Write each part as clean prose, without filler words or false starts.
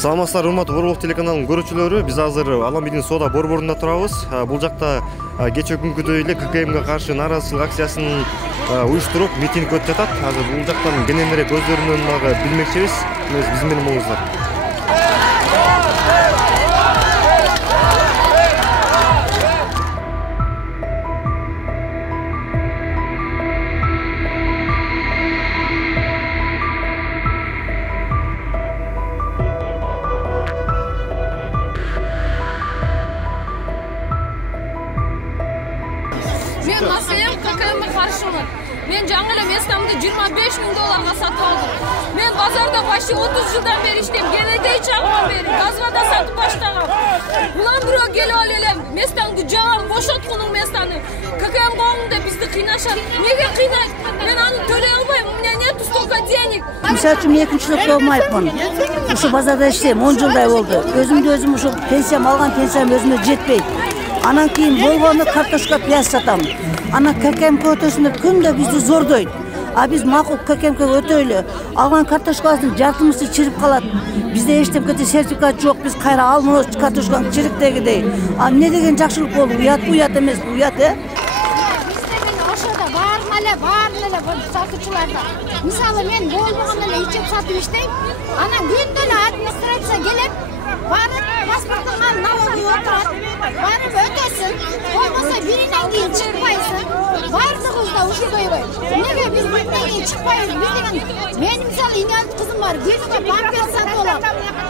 Саламатсыздар, урматтуу Борбордук телеканалынын көрүүчүлөрү. Биз азыр Аламбийдин Соода борборунда турабыз. Бул жакта кечээ күнгүдөй эле ККМга каршы нааразычылык акциясын уюштуруп митинг өтүп жатат. Азыр бул жактан кененирээк өздөрүнөн билмекчибиз. Биз менен болуңуздар. Мен Масаев ККМ'ге каршымын. Мен жаңы эле местамды $25.000 сатып алдым. Мен базарда почти 30 жылдан бери иштейм. Келедей чагымдан бери газвада сатып баштагам. Улам бирөө келип эле местамды жагам, бошоткунуң местаны. ККМ коомунда бизди кыйнашат. Неге кыйнайт? Мен аны төлөй албайм. У меня нету столько денег. Мисалы үчүн мен 2 жыл болмайпмын. Ушу базарда иштейм, 10 жылдай болду. Өзүм ушу пенсиям алган пенсиям өзүмө жетпейт. Анан кийин болгону картошка пияз сатам. Анан ККМ өтөсүндө күндө бизди зордойт. А биз макул ККМге өтөйлү. Алган картошкабыздын жартымысы чирип калат. Бизде эчтемкеде сертификат жок. Биз кайра алмайбыз картошканы чирикдегидей. А эмне деген жакшылык болду? Уят эмес, уят, Ошода баарын эле сатуучуларда. Мисалы мен болбогон эле ичип сатып иштейм. Анан күндө эле администрация келет. Барып паспортуңа налоги отурат. Барып өтөсүн. Болбосо биринен кийин чыкпайсың. Бардыгыбызда ушундойбой. Неге биз биринен кийин чыкпайбыз? Биз деген мен мисалы инанып кызым бар. Күнүгө памперс сатып алам.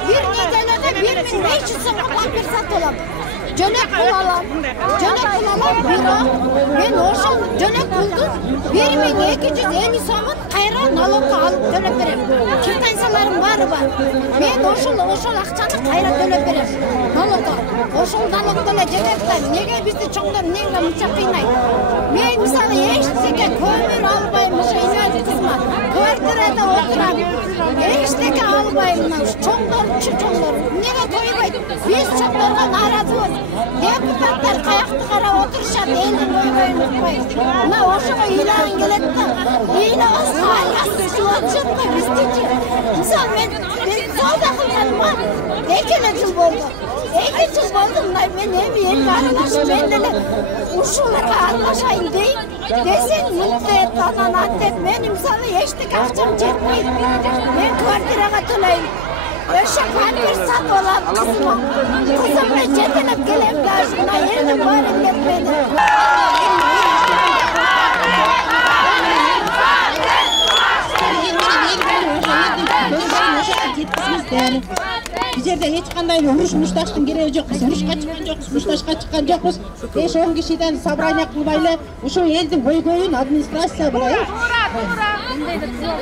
Бир неделеде 1500 сомго памперс сатып алам. Жөнөк пул алам. Бирок мен ошол жөнөк пулду 1250 сомун кайра налогко алып төлөп берем. Квитанцияларым баары бар. Мен ошол акчаны кайра төлөп берем. Налогко. Ошол налогто эле жетет. Неге бизди чоңдор неге мынча кыйнайт? Мен мисалы эчтеке көмүр албайм, ошо инанып кызма. Квартирада отурам. Эчтеке албайм. Чоңдор. Неге койбойт? Биз чоңдорго нааразыбыз. Депутаттар каякты карап отурушат, элдин көйгөйүн укпайбыз. Мына ошого ыйлагың келет да, ыйлагыз айласы жуатышат го биздичи. Мисалы мен соода кылганыма 2 жыл болду. 2 жыл болду, мына мен эми аралашып мен деле ушуларга аралашайын дейм. Десең мынтет, анан антет. Мен мисалы эчтеке акчам жетпейт. Мен квартирага төлөйм. Ошо памперс сатып алам кызыма. Кызым мен жетелеп келем даже, мына элдин баарын кетпейди. Биз жерде эч кандай уруш-мушташтын кереги жок. Биз урушка чыккан жокпуз, мушташка чыккан жокпуз. 5-10 кишиден собрание кылбай эле ушул элдин көйгөйүн администрация кылайын.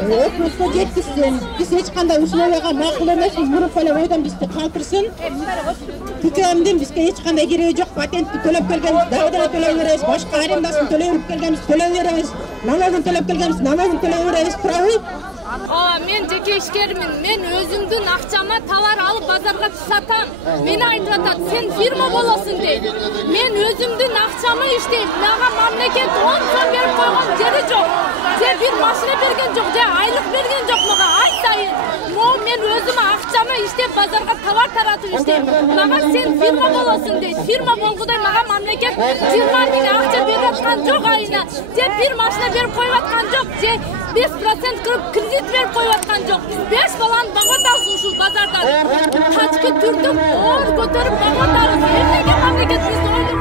Өкмөткө жеткизсин. Биз эч кандай условияга макул эмеспиз. Муруп эле ойдон бизди калтырсын. ККМдин бизге эч кандай кереги жок. Патентти төлөп келгенбиз, дагы деле төлөп беребиз. Башка арендасын төлөп келгенбиз, төлөп беребиз. Налогун төлөп келгенбиз, налогун төлөп беребиз. Правы? Мен жеке ишкермин. Мен өзүмдүн акчама товар алып базарга сатам. Мени айтып атат, сен фирма болосуң дейт. Мен өзүмдүн акчама иштейм. Мага мамлекет 10 сом берип койгон жери жок. Же бир машина берген жок, же айлык берген жок мага ай сайын. Мен өзүм акчама иштеп базарга товар таратып иштейм. Мага сен фирма болосуң дейт. Фирма болгондой мага мамлекет 20 миң акча берип аткан жок айына. Же бир машина берип коюп аткан жок, же 5% кредит берип коюп аткан жок. Биз 5 баланы багатабыз ушул базардан. Качкы түрдүк оор көтөрүп багатабыз. Эмнеге мамлекет бизди ойлойт?